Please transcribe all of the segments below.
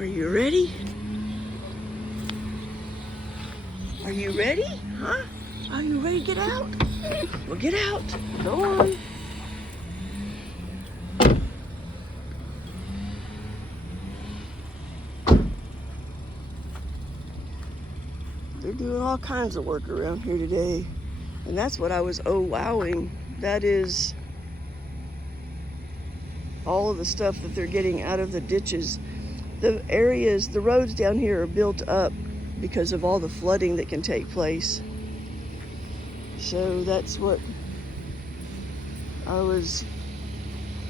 Are you ready? Are you ready? Huh? Are you ready to get out? Well, get out. Go on. They're doing all kinds of work around here today. And that's what I was wowing. That is all of the stuff that they're getting out of the ditches. The areas, the roads down here are built up because of all the flooding that can take place. So that's what I was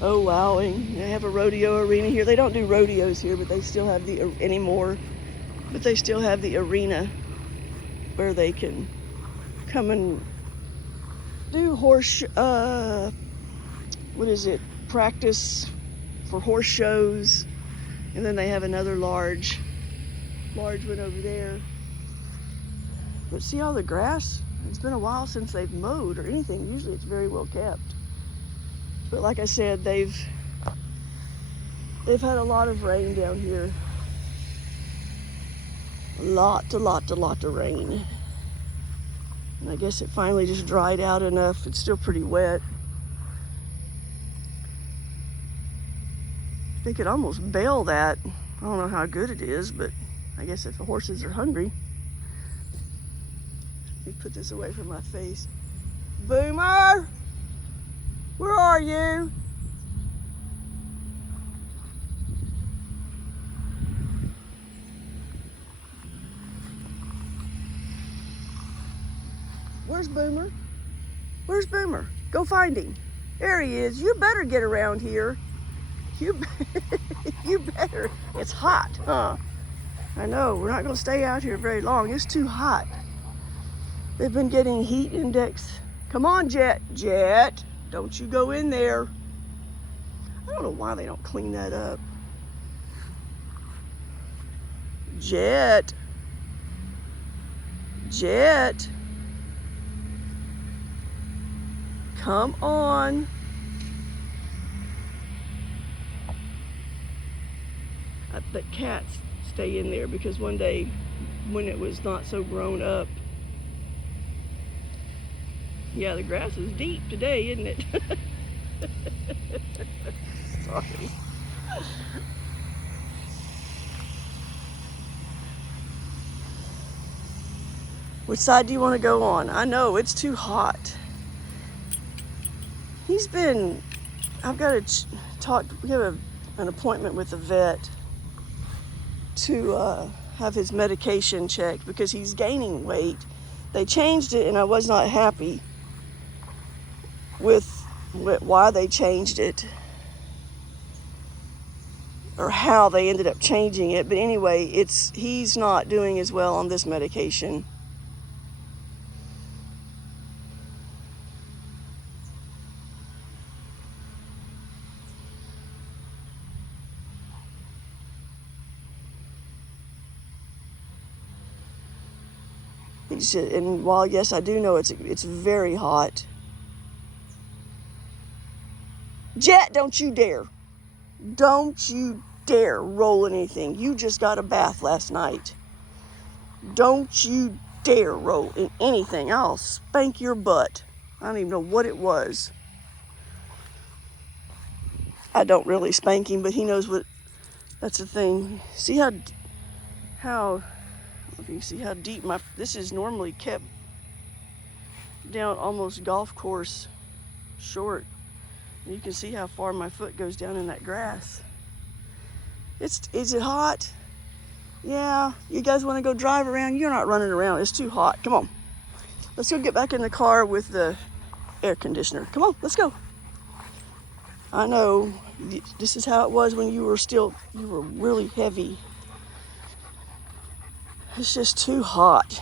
wowing. They have a rodeo arena here. They don't do rodeos here, but they still have the anymore. But they still have the arena where they can come and do practice for horse shows. And then they have another large one over there. But see all the grass? It's been a while since they've mowed or anything. Usually it's very well kept. But like I said, they've had a lot of rain down here. A lot of rain. And I guess it finally just dried out enough. It's still pretty wet. They could almost bale that. I don't know how good it is, but I guess if the horses are hungry. Let me put this away from my face. Boomer! Where are you? Where's Boomer? Where's Boomer? Go find him. There he is. You better get around here. You better. It's hot, huh? I know. We're not going to stay out here very long. It's too hot. They've been getting heat index. Come on, Jet. Jet, don't you go in there. I don't know why they don't clean that up. Jet. Jet. Come on. I bet cats stay in there because one day when it was not so grown up. Yeah, the grass is deep today, isn't it? Sorry. Which side do you want to go on? I know, it's too hot. I've got to talk, we have an appointment with the vet to have his medication checked because he's gaining weight. They changed it and I was not happy with why they changed it or how they ended up changing it. But anyway, he's not doing as well on this medication. And while yes, I do know it's very hot. Jet, don't you dare. Don't you dare roll anything. You just got a bath last night. Don't you dare roll in anything. I'll spank your butt. I don't even know what it was. I don't really spank him, but he knows what. That's the thing. See how if you see how deep this is normally kept down almost golf course short. And you can see how far my foot goes down in that grass. Is it hot? Yeah. You guys want to go drive around? You're not running around. It's too hot. Come on. Let's go get back in the car with the air conditioner. Come on, let's go. I know this is how it was when you were really heavy. It's just too hot.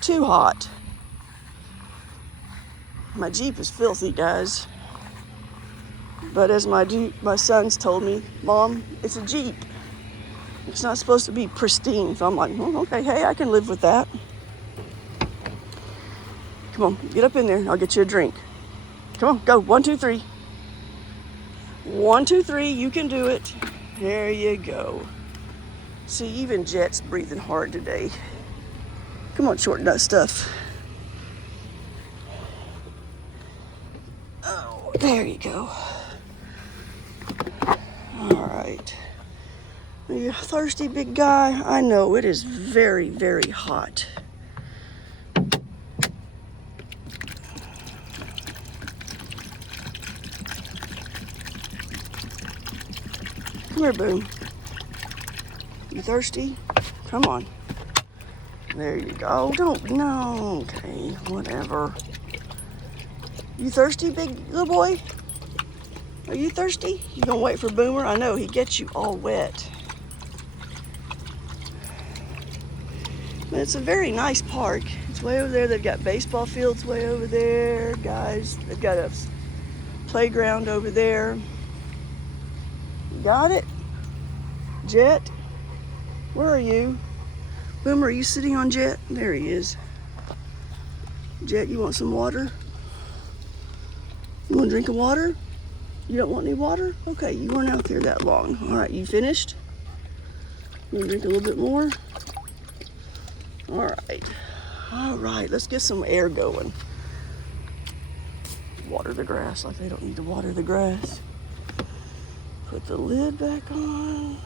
Too hot. My Jeep is filthy, guys. But as my sons told me, Mom, it's a Jeep. It's not supposed to be pristine. So I'm like, okay, hey, I can live with that. Come on, get up in there. I'll get you a drink. Come on, go. 1, 2, 3. 1, 2, 3. You can do it. There you go. See, even Jet's breathing hard today. Come on, short nut stuff. Oh, there you go. All right. Are you thirsty, big guy? I know it is very, very hot. Come here, Boom. You thirsty? Come on. There you go. Don't, no, okay, whatever. You thirsty, big little boy? Are you thirsty? You gonna wait for Boomer? I know, he gets you all wet. But it's a very nice park. It's way over there. They've got baseball fields way over there, guys. They've got a playground over there. You got it? Jet? Where are you? Boomer, are you sitting on Jet? There he is. Jet, you want some water? You want a drink of water? You don't want any water? Okay, you weren't out there that long. All right, you finished? You want to drink a little bit more? All right, let's get some air going. Water the grass like they don't need to water the grass. Put the lid back on.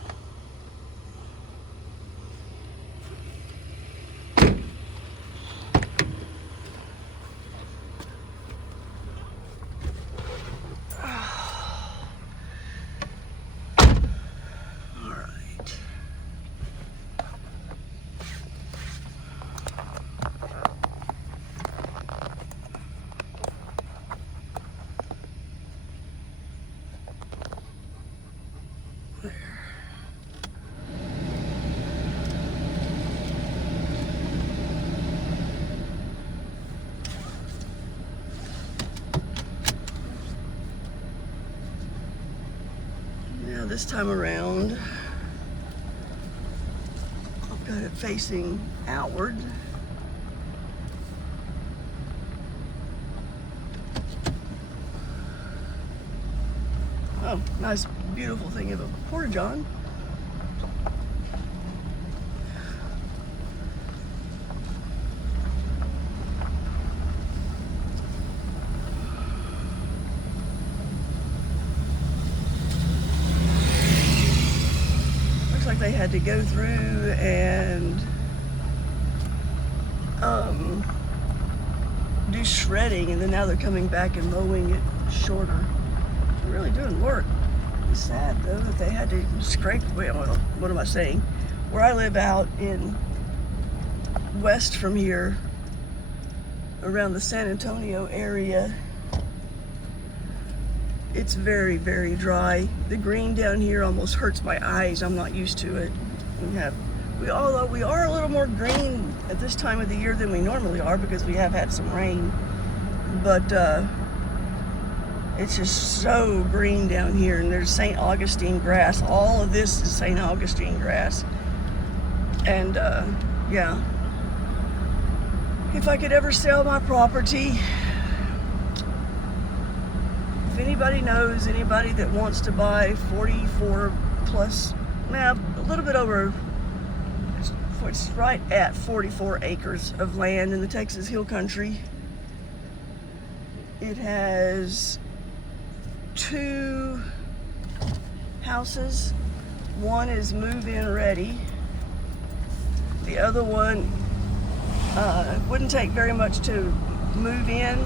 Now this time around, I've got it facing outward. Oh, nice, beautiful thing of a porta-john. Looks like they had to go through and do shredding, and then now they're coming back and mowing it shorter. They're really doing work. It's sad though that they had to scrape away. Well, what am I saying? Where I live out in west from here, around the San Antonio area, it's very, very dry. The green down here almost hurts my eyes. I'm not used to it. Although we are a little more green at this time of the year than we normally are because we have had some rain, but it's just so green down here. And there's St. Augustine grass. All of this is St. Augustine grass. And yeah, if I could ever sell my property, if anybody knows anybody that wants to buy 44 plus, now a little bit over, it's right at 44 acres of land in the Texas Hill Country. It has 2 houses. One is move-in ready. The other one wouldn't take very much to move in.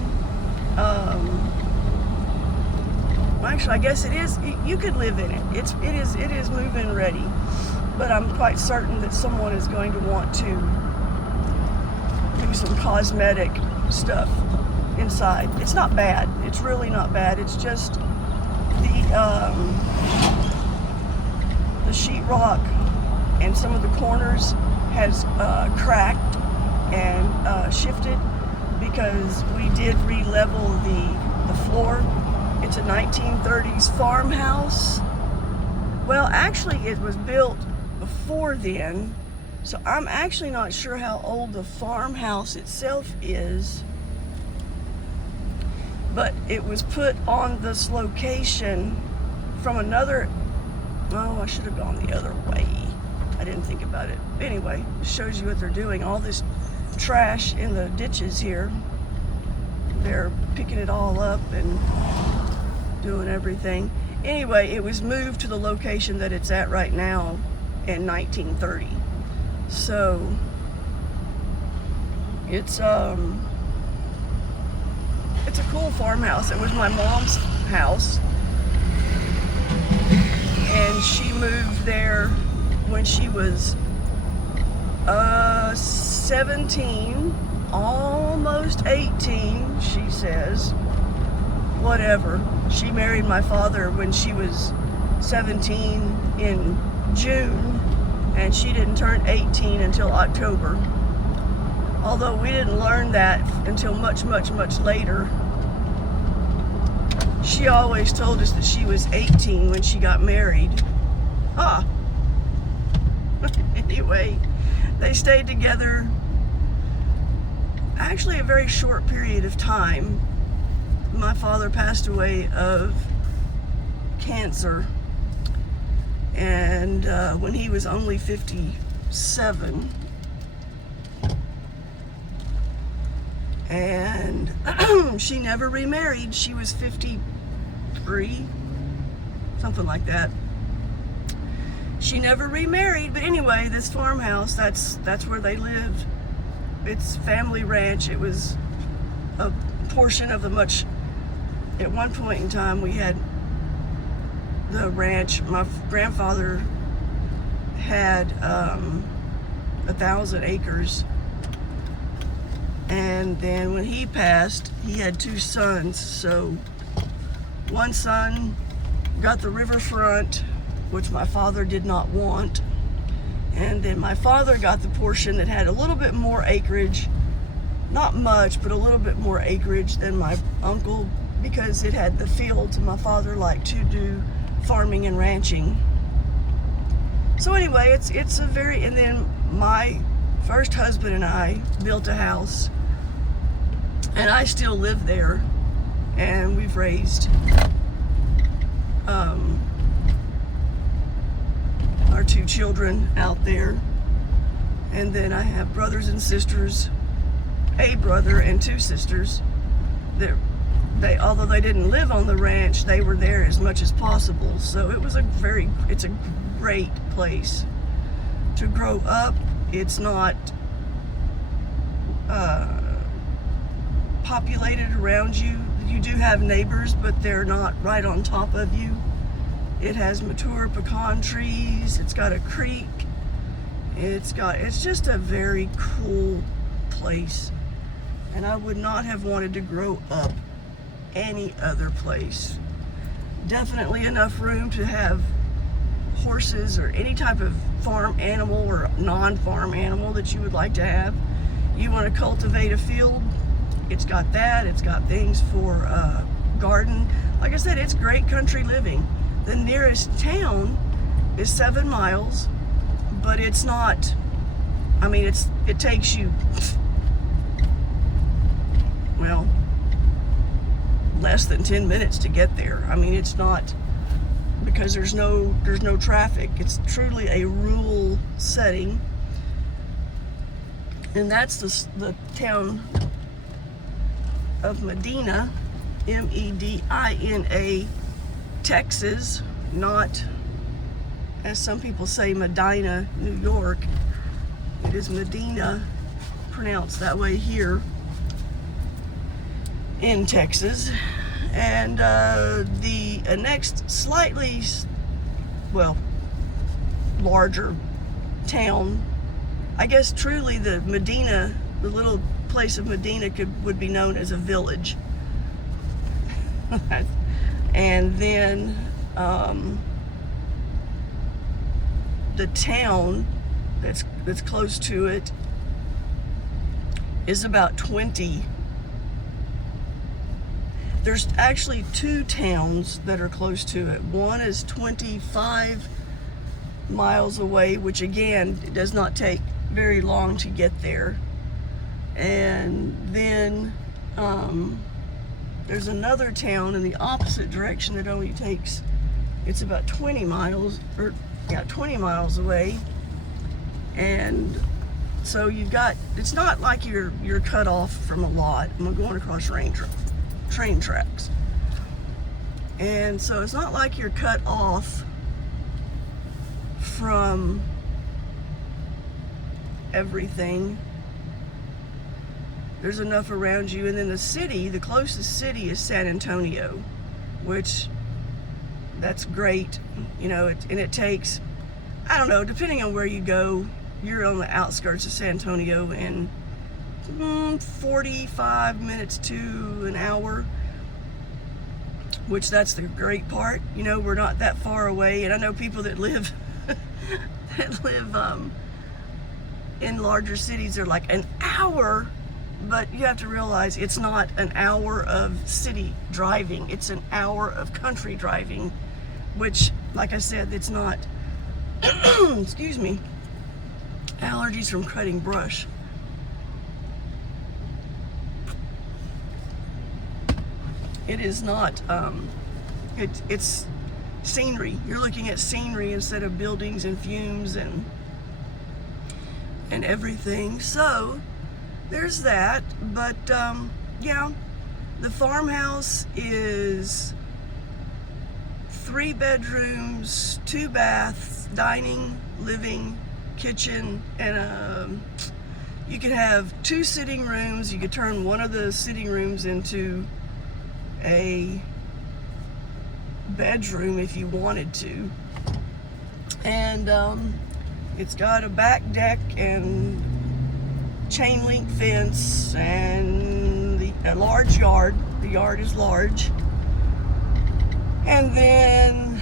Actually, I guess it is. You could live in it. It is move-in ready. But I'm quite certain that someone is going to want to do some cosmetic stuff inside. It's not bad. It's really not bad. It's just the sheetrock and some of the corners has cracked and shifted because we did re-level the floor. It's a 1930s farmhouse. Well, actually, it was built before then, so I'm actually not sure how old the farmhouse itself is, but it was put on this location from another, oh, I should have gone the other way. I didn't think about it. Anyway, it shows you what they're doing. All this trash in the ditches here. They're picking it all up and doing everything. Anyway, it was moved to the location that it's at right now in 1930. So it's a cool farmhouse. It was my mom's house, and she moved there when she was 17, almost 18, she says. Whatever. She married my father when she was 17 in June, and she didn't turn 18 until October. Although we didn't learn that until much, much, much later. She always told us that she was 18 when she got married. Huh. Anyway, they stayed together actually a very short period of time. My father passed away of cancer, and when he was only 57. And she never remarried. She was 53, something like that. She never remarried, but anyway, this farmhouse, that's where they lived. It's family ranch. It was a portion of the much, at one point in time we had the ranch. My grandfather had 1,000 acres, and then when he passed, he had 2 sons. So one son got the riverfront, which my father did not want. And then my father got the portion that had a little bit more acreage, not much, but a little bit more acreage than my uncle, because it had the fields, and my father liked to do farming and ranching. So anyway, it's a very, and then my first husband and I built a house, and I still live there, and we've raised our 2 children out there. And then I have brothers and sisters, a brother and 2 sisters. They, although they didn't live on the ranch, they were there as much as possible. So it's a great place to grow up. It's not populated around you. You do have neighbors, but they're not right on top of you. It has mature pecan trees. It's got a creek. It's just a very cool place. And I would not have wanted to grow up any other place. Definitely enough room to have horses or any type of farm animal or non-farm animal that you would like to have. You want to cultivate a field, it's got that. It's got things for garden. Like I said, it's great country living. The nearest town is 7 miles, but it's not, I mean, it takes you, well, less than 10 minutes to get there. I mean, it's not, because there's no traffic. It's truly a rural setting. And that's the town of Medina, Medina, Texas, not, as some people say, Medina, New York. It is Medina, pronounced that way here in Texas. And the next slightly, well, larger town, I guess truly the Medina, the little place of Medina would be known as a village. And then the town that's close to it is about 20. There's actually 2 towns that are close to it. One is 25 miles away, which again, it does not take very long to get there. And then there's another town in the opposite direction that only takes, it's about 20 miles, or yeah, 20 miles away. And so you've got, it's not like you're cut off from a lot. I'm going across train tracks. And so it's not like you're cut off from everything. There's enough around you. And then the closest city is San Antonio, which that's great, you know, and it takes, I don't know, depending on where you go, you're on the outskirts of San Antonio in 45 minutes to an hour, which that's the great part. You know, we're not that far away. And I know people that live in larger cities are like an hour, but you have to realize it's not an hour of city driving. It's an hour of country driving, which, like I said, it's not, excuse me, allergies from cutting brush. It is not, it's scenery. You're looking at scenery instead of buildings and fumes and everything. So there's that. But yeah, the farmhouse is 3 bedrooms, 2 baths, dining, living, kitchen, and you could have 2 sitting rooms. You could turn one of the sitting rooms into a bedroom if you wanted to. And it's got a back deck and chain link fence and a large yard. The yard is large. And then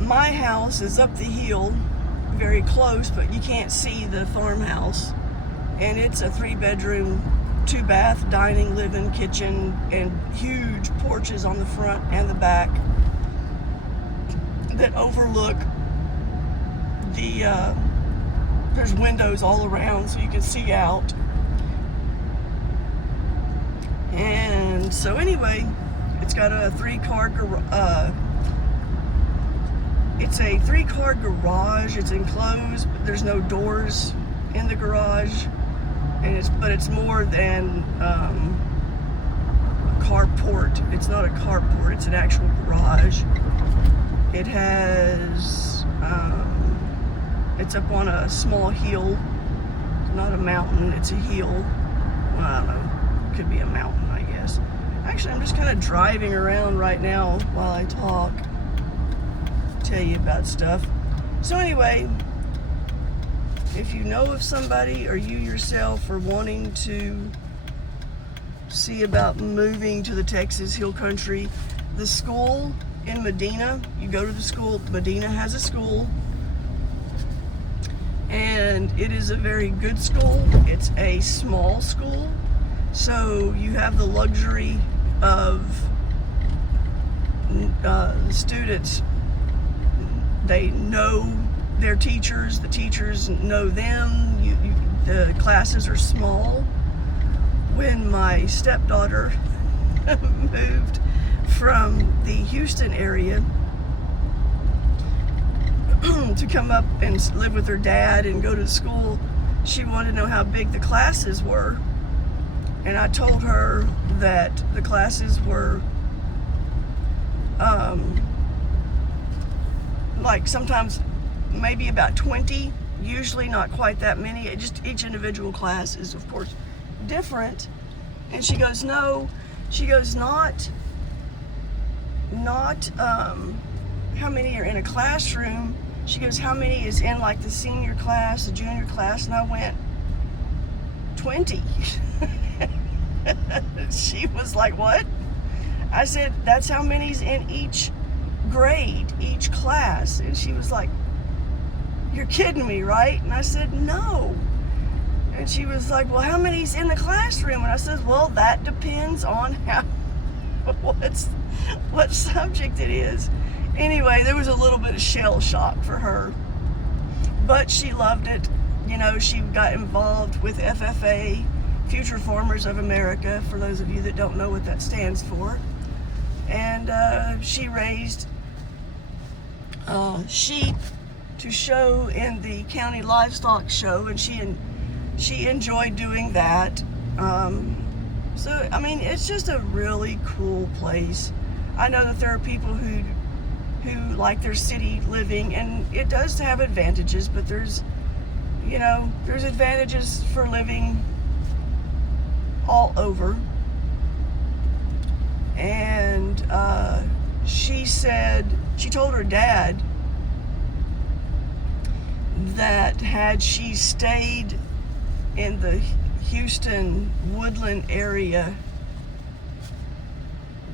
my house is up the hill, very close, but you can't see the farmhouse. And it's a 3-bedroom, 2-bath, dining, living, kitchen, and huge porches on the front and the back that overlook the, there's windows all around so you can see out. And so anyway, it's got a 3-car it's a 3-car garage. It's enclosed, but there's no doors in the garage. And but it's more than a carport. It's not a carport, it's an actual garage. It has, it's up on a small hill. It's not a mountain, it's a hill. Well, I don't know, it could be a mountain, I guess. Actually, I'm just kind of driving around right now while I talk, tell you about stuff. So anyway, if you know of somebody or you yourself are wanting to see about moving to the Texas Hill Country, the school in Medina, you go to the school. Medina has a school, and it is a very good school. It's a small school, so you have the luxury of the students. They know their teachers, the teachers know them. The classes are small. When my stepdaughter moved from the Houston area to come up and live with her dad and go to school, she wanted to know how big the classes were. And I told her that the classes were like sometimes maybe about 20, usually not quite that many. Just each individual class is, of course, different. And she goes, no, she goes, not how many are in a classroom. She goes, how many is in like the senior class, the junior class? And I went, 20. She was like, what? I said, that's how many's in each grade, each class. And she was like, you're kidding me, right? And I said, no. And she was like, well, how many's in the classroom? And I said, well, that depends on what subject it is. Anyway, there was a little bit of shell shock for her, but she loved it. You know, she got involved with FFA, Future Farmers of America, for those of you that don't know what that stands for. And she raised sheep to show in the county livestock show, and she enjoyed doing that. So I mean, it's just a really cool place. I know that there are people who like their city living, and it does have advantages, but there's advantages for living all over. And she told her dad that had she stayed in the Houston Woodland area,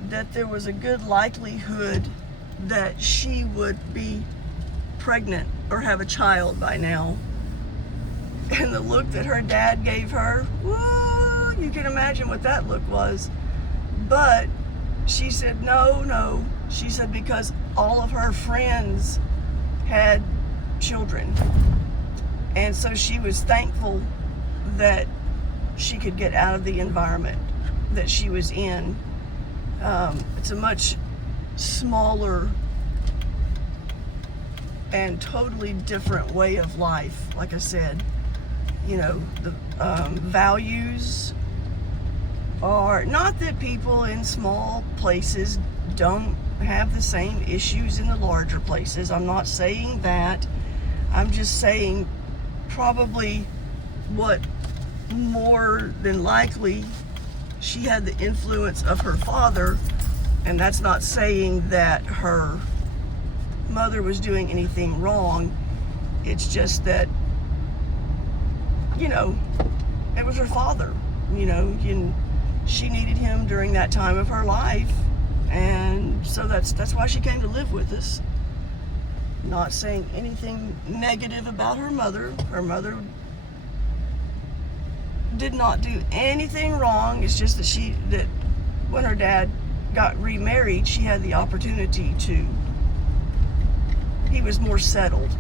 that there was a good likelihood that she would be pregnant or have a child by now. And the look that her dad gave her, woo, you can imagine what that look was. But she said, no. She said because all of her friends had children. And so she was thankful that she could get out of the environment that she was in. It's a much smaller and totally different way of life. Like I said, the values are not that people in small places don't have the same issues in the larger places. I'm not saying that. I'm just saying probably what more than likely she had the influence of her father, and that's not saying that her mother was doing anything wrong. It's just that, it was her father, she needed him during that time of her life, and so that's why she came to live with us. Not saying anything negative about her mother. Her mother did not do anything wrong. It's just that when her dad got remarried, she had the opportunity to, he was more settled,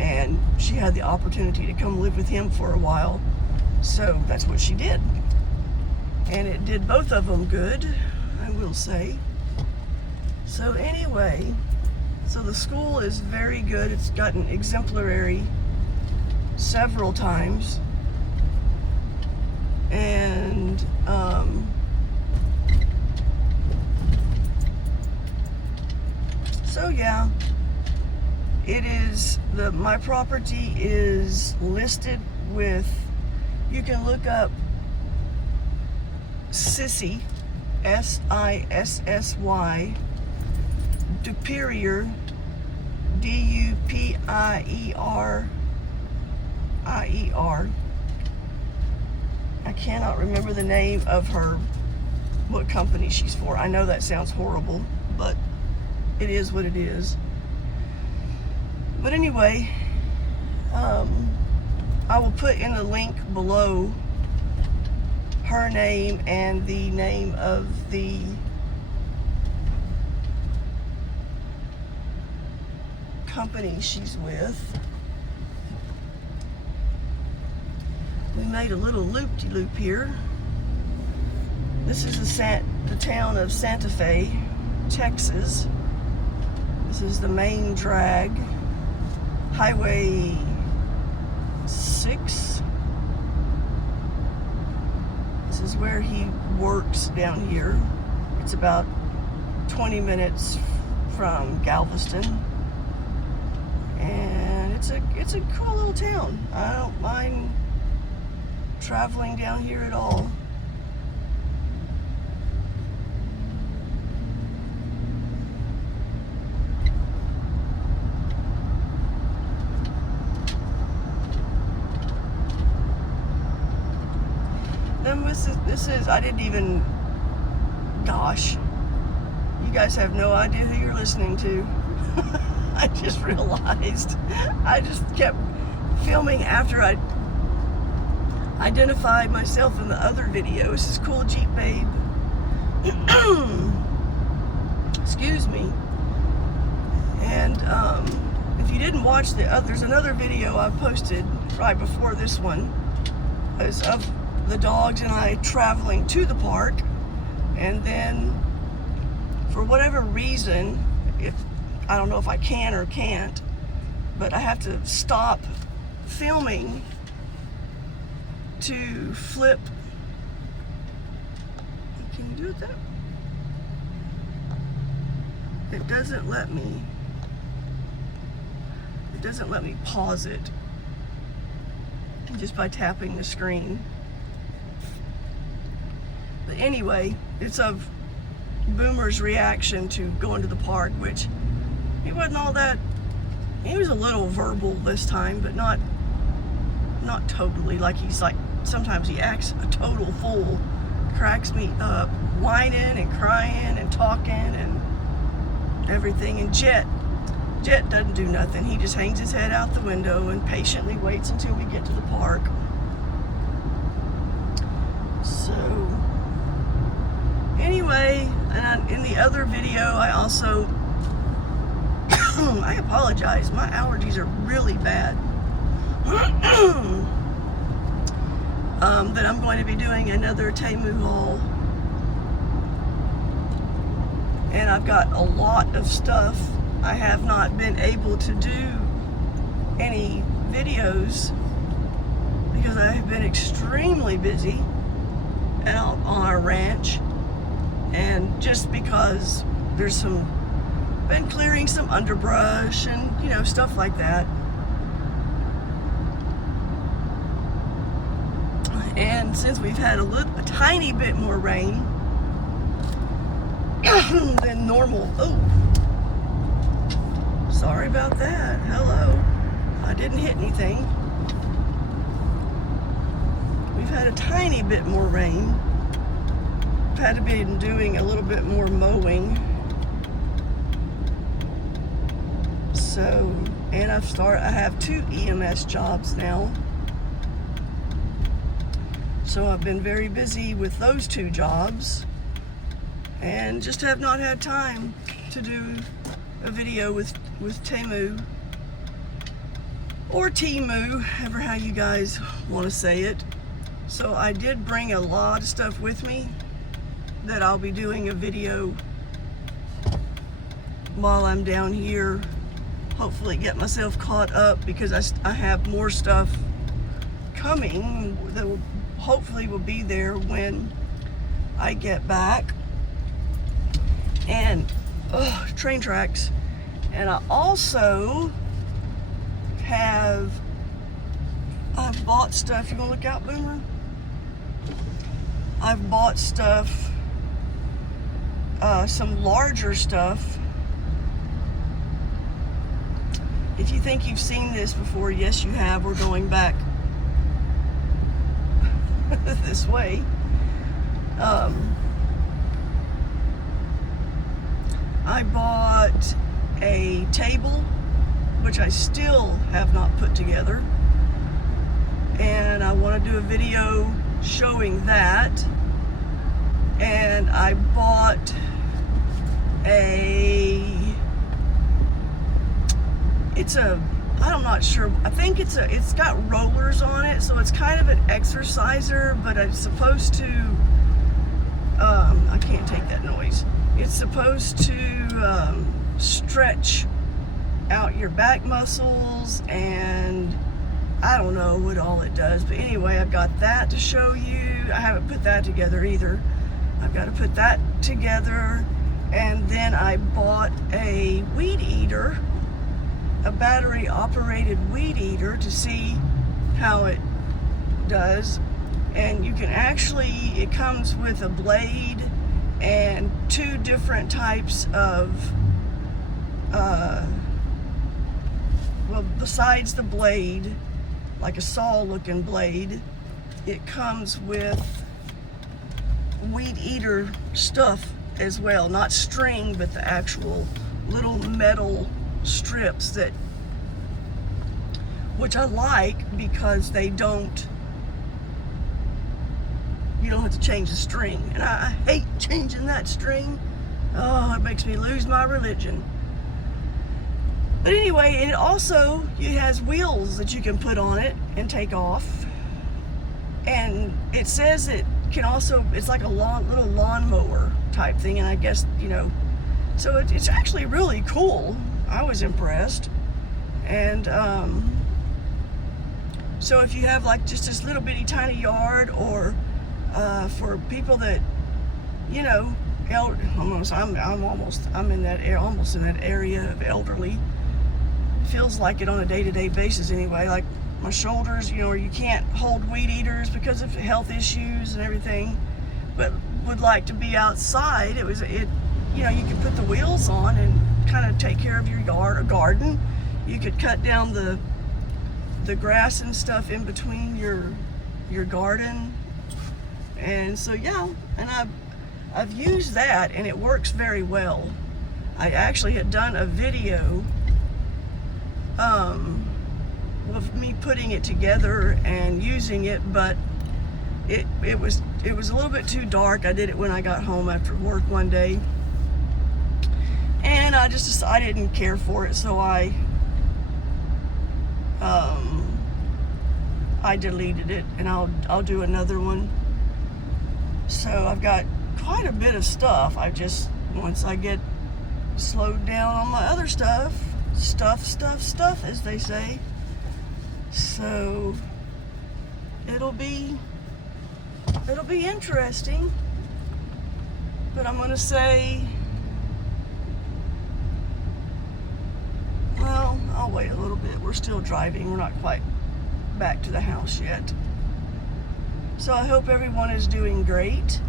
and she had the opportunity to come live with him for a while. So that's what she did. And it did both of them good, I will say. So anyway, so the school is very good. It's gotten exemplary several times. And so yeah, it is, my property is listed with, you can look up Sissy, Sissy, duPerier, duPierIer. I cannot remember the name of what company she's for. I know that sounds horrible, but it is what it is. But anyway, I will put in the link below her name and the name of the company she's with. We made a little loop-de-loop here. This is the town of Santa Fe, Texas. This is the main drag, Highway 6. This is where he works down here. It's about 20 minutes from Galveston. And it's a cool little town. I don't mind traveling down here at all. Then this is, I didn't even, gosh, you guys have no idea who you're listening to. I just realized. I just kept filming after I identified myself in the other video. This is Cool Jeep Babe. Excuse me. And if you didn't watch there's another video I posted right before this one. It's of the dogs and I traveling to the park, and then for whatever reason, I don't know if I can or can't, but I have to stop filming to flip. Can you do it though? It doesn't let me pause it just by tapping the screen. But anyway, it's of Boomer's reaction to going to the park, which he wasn't all that. He was a little verbal this time, but not totally. Like he's like, sometimes he acts a total fool, cracks me up, whining and crying and talking and everything. And Jet doesn't do nothing. He just hangs his head out the window and patiently waits until we get to the park. So anyway, and in the other video, I also I apologize. My allergies are really bad. That I'm going to be doing another Temu haul, and I've got a lot of stuff. I have not been able to do any videos because I have been extremely busy out on our ranch, and just because there's been clearing some underbrush and stuff like that. And since we've had a tiny bit more rain than normal. Oh, sorry about that. Hello. I didn't hit anything. We've had a tiny bit more rain. I've had to be doing a little bit more mowing. So, and I have 2 EMS jobs now. So I've been very busy with those 2 jobs and just have not had time to do a video with Temu or Temu, however how you guys want to say it. So I did bring a lot of stuff with me that I'll be doing a video while I'm down here. Hopefully get myself caught up, because I have more stuff coming that will hopefully be there when I get back. And train tracks. And I also I've bought stuff. You gonna look out, Boomer? I've bought stuff, some larger stuff. If you think you've seen this before, yes you have. We're going back this way. I bought a table, which I still have not put together, and I want to do a video showing that. And I bought I'm not sure, I think it's got rollers on it, so it's kind of an exerciser, but it's supposed to, I can't take that noise. It's supposed to stretch out your back muscles, and I don't know what all it does, but anyway, I've got that to show you. I haven't put that together either. I've got to put that together. And then I bought a weed eater, a battery operated weed eater, to see how it does. And you can actually, it comes with a blade and 2 different types of well, besides the blade, like a saw looking blade, it comes with weed eater stuff as well. Not string, but the actual little metal strips, that, which I like, because you don't have to change the string, and I hate changing that string. Oh, it makes me lose my religion. But anyway, and it has wheels that you can put on it and take off, and it says it can also, it's like a little lawnmower type thing, and I guess, so it's actually really cool. I was impressed. And so if you have like just this little bitty tiny yard, or for people that, you know, I'm in that almost in that area of elderly. Feels like it on a day-to-day basis anyway. Like my shoulders, you know, you can't hold weed eaters because of health issues and everything, but would like to be outside. You know, you could put the wheels on and kind of take care of your yard or garden. You could cut down the grass and stuff in between your garden. And so yeah, and I've used that and it works very well. I actually had done a video of me putting it together and using it, but it was a little bit too dark. I did it when I got home after work one day, and I didn't care for it, so I deleted it, and I'll do another one. So I've got quite a bit of stuff. Once I get slowed down on my other stuff, as they say. So it'll be interesting. But I'm gonna say, well, I'll wait a little bit. We're still driving. We're not quite back to the house yet. So I hope everyone is doing great.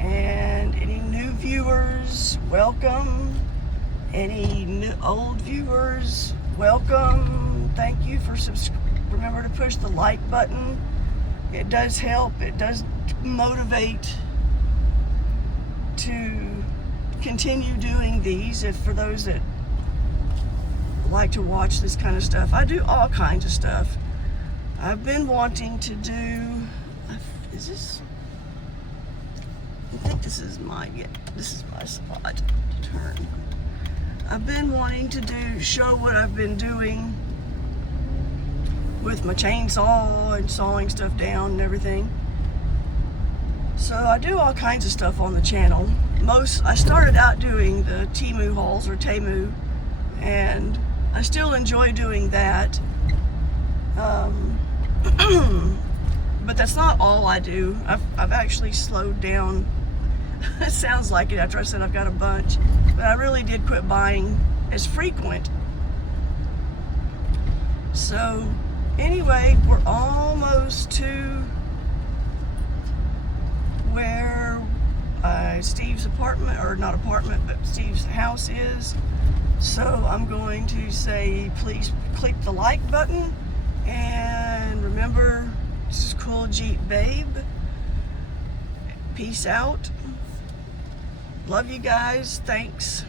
And any new viewers, welcome. Any old viewers, welcome. Thank you for remember to push the like button. It does help. It does motivate to continue doing these. For those that like to watch this kind of stuff, I do all kinds of stuff. I've been wanting to do. I think this is my spot to turn. I've been wanting to show what I've been doing with my chainsaw and sawing stuff down and everything. So I do all kinds of stuff on the channel. I started out doing the Temu hauls, or Temu, and I still enjoy doing that. But that's not all I do. I've actually slowed down. It sounds like it after I said I've got a bunch, but I really did quit buying as frequent. So anyway, we're almost to where Steve's apartment, or not apartment, but Steve's house is. So I'm going to say, please click the like button, and remember, this is Cool Jeep Babe. Peace out. Love you guys. Thanks.